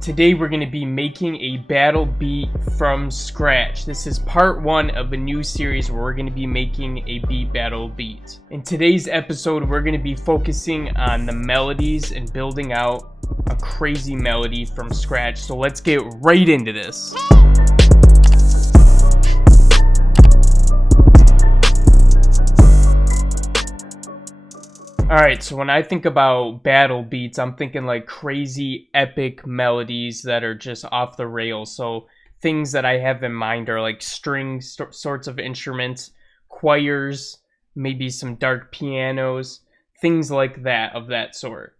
Today we're going to be making a battle beat from scratch. This is part one of a new series where we're going to be making a beat battle beat. In today's episode, we're going to be focusing on the melodies and building out a crazy melody from scratch. So let's get right into this. Alright, so when I think about battle beats, I'm thinking like crazy epic melodies that are just off the rails. So things that I have in mind are like string sorts of instruments, choirs, maybe some dark pianos, things like that of that sort.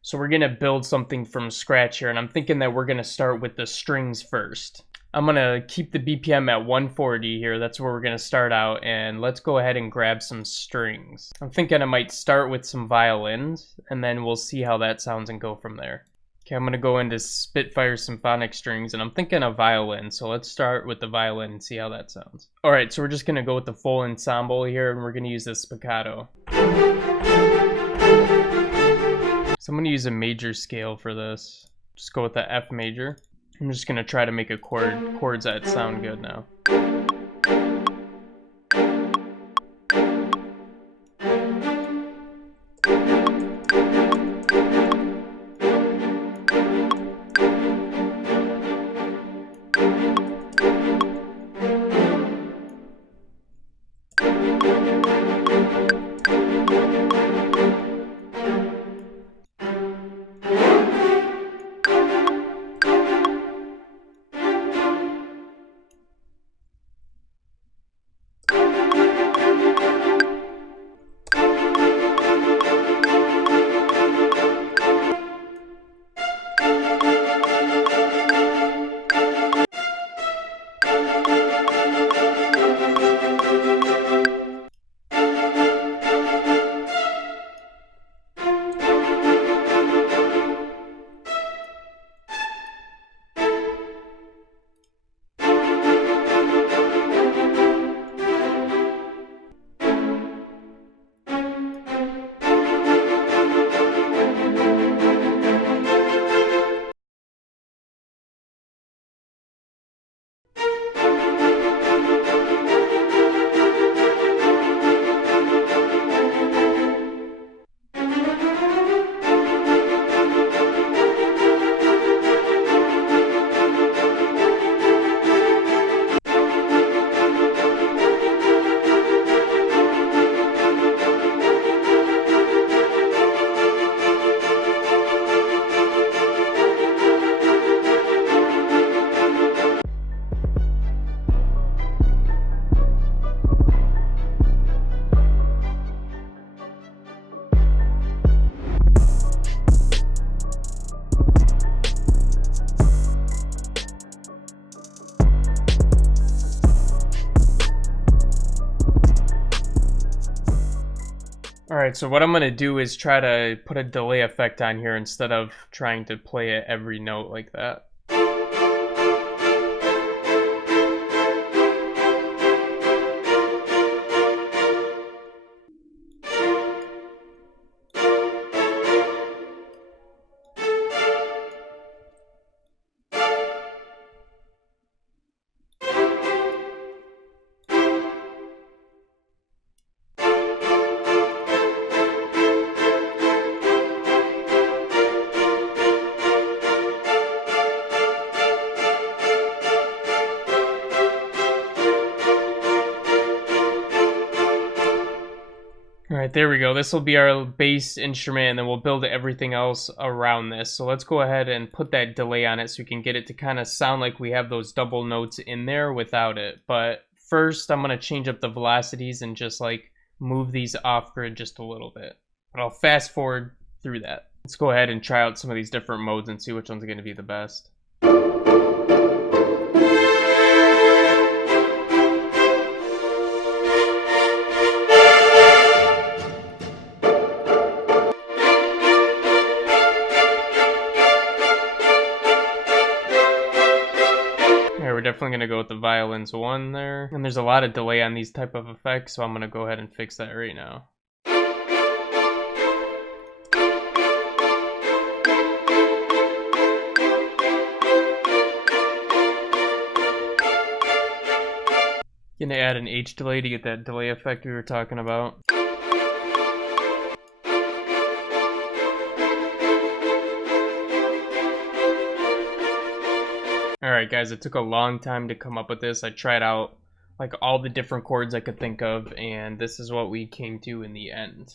So we're going to build something from scratch here, and I'm thinking that we're going to start with the strings first. I'm going to keep the BPM at 140 here. That's where we're going to start out, and let's go ahead and grab some strings. I'm thinking I might start with some violins, and then we'll see how that sounds and go from there. Okay, I'm going to go into Spitfire symphonic strings, and I'm thinking a violin, so let's start with the violin and see how that sounds. Alright, so we're just going to go with the full ensemble here, and we're going to use the spiccato. So I'm going to use a major scale for this. Just go with the F major. I'm just going to try to make a chords that sound good now. Alright, so what I'm going to do is try to put a delay effect on here instead of trying to play at every note like that. Alright, there we go. This will be our bass instrument, and then we'll build everything else around this. So let's go ahead and put that delay on it so we can get it to kind of sound like we have those double notes in there without it. But first, I'm going to change up the velocities and just like move these off grid just a little bit. But I'll fast forward through that. Let's go ahead and try out some of these different modes and see which one's going to be the best. We're definitely going to go with the violins 1 there. And there's a lot of delay on these type of effects, so I'm going to go ahead and fix that right now. gonna add an H delay to get that delay effect we were talking about. Alright guys, it took a long time to come up with this. I tried out like all the different chords I could think of, and this is what we came to in the end.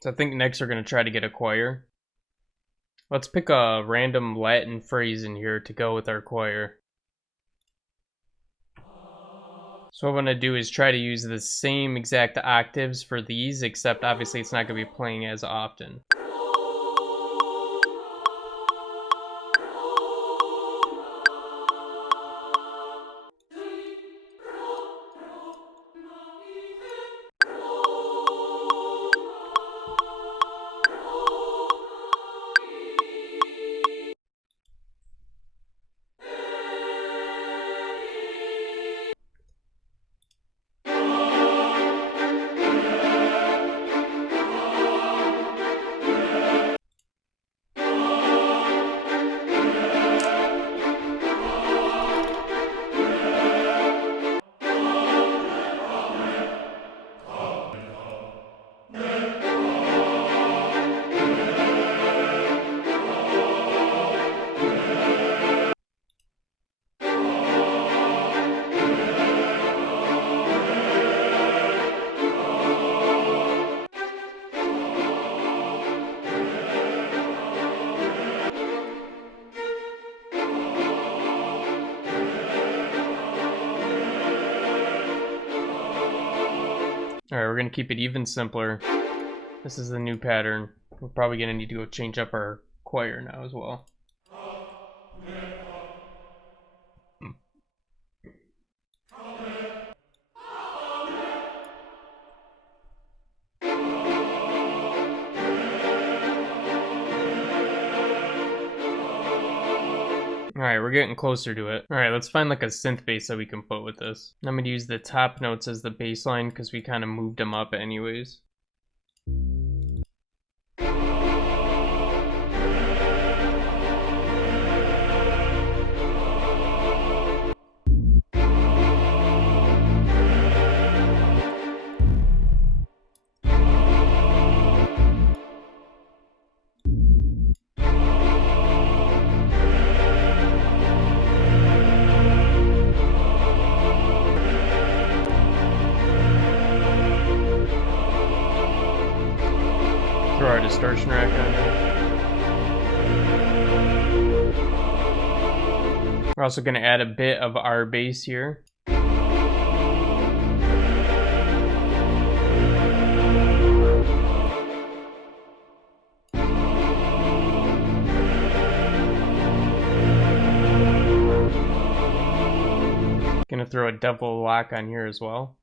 So I think next we're going to try to get a choir. Let's pick a random Latin phrase in here to go with our choir. So what I'm going to do is try to use the same exact octaves for these, except obviously it's not going to be playing as often. Alright, we're going to keep it even simpler. This is the new pattern. We're probably going to need to go change up our choir now as well. Alright, we're getting closer to it. Alright, let's find like a synth bass that we can put with this. I'm going to use the top notes as the bass line because we kind of moved them up anyways. Throw our distortion rack on there. We're also going to add a bit of our bass here. Gonna throw a double lock on here as well.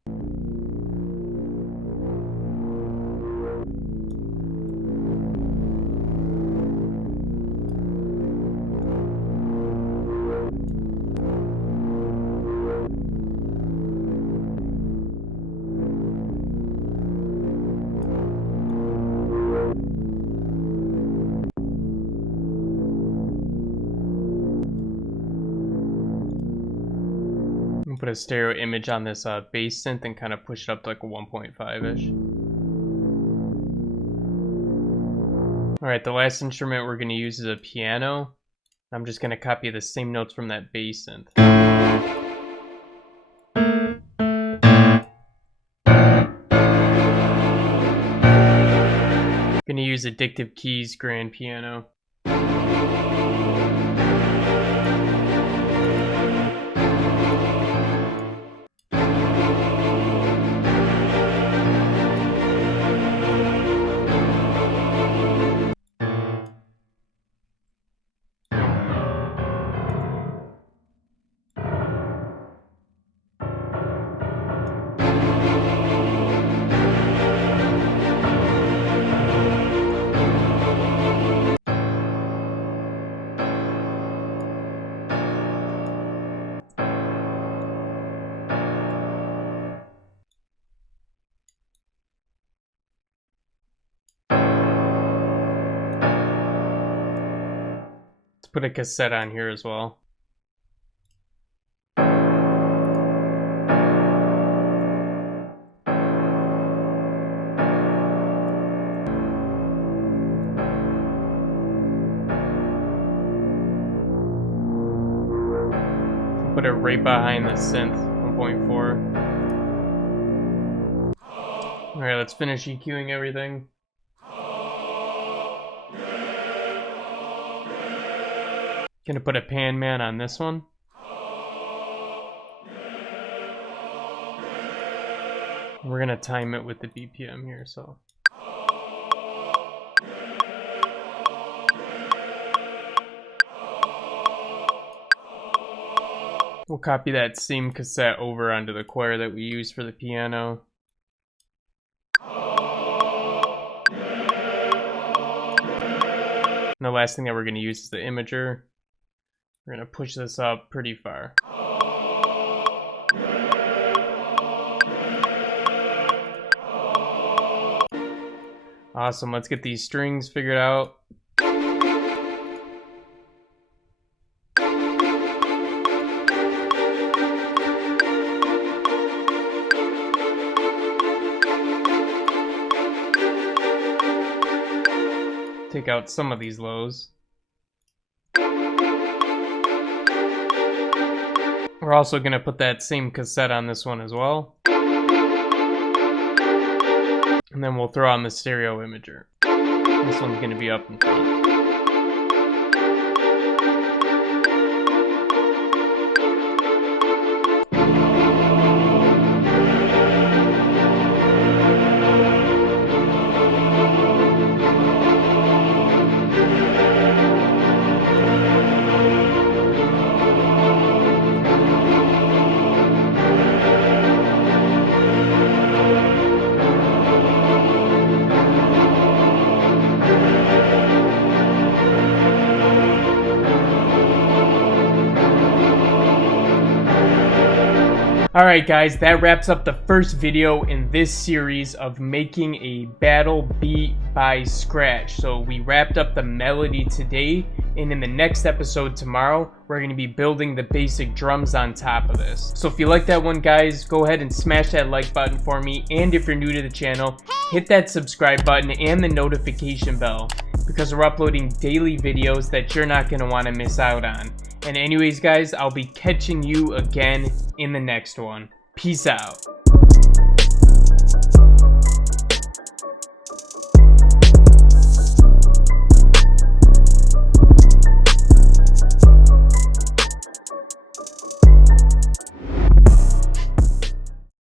Put a stereo image on this bass synth and kind of push it up to like a 1.5-ish. Alright, the last instrument we're going to use is a piano. I'm just going to copy the same notes from that bass synth. Going to use Addictive Keys grand piano. put a cassette on here as well. Put it right behind the synth, 1.4. Alright, let's finish EQing everything. Gonna put a pan man on this one. We're gonna time it with the BPM here, so. We'll copy that same cassette over onto the choir that we used for the piano. And the last thing that we're going to use is the imager. We're going to push this up pretty far. Awesome, let's get these strings figured out. Take out some of these lows. We're also going to put that same cassette on this one as well. And then we'll throw on the stereo imager. This one's going to be up in front. Alright guys, that wraps up the first video in this series of making a battle beat by scratch. So we wrapped up the melody today, and in the next episode tomorrow, we're going to be building the basic drums on top of this. So if you like that one guys, go ahead and smash that like button for me, and if you're new to the channel, hit that subscribe button and the notification bell, because we're uploading daily videos that you're not going to want to miss out on. And anyways guys, I'll be catching you again in the next one. Peace out.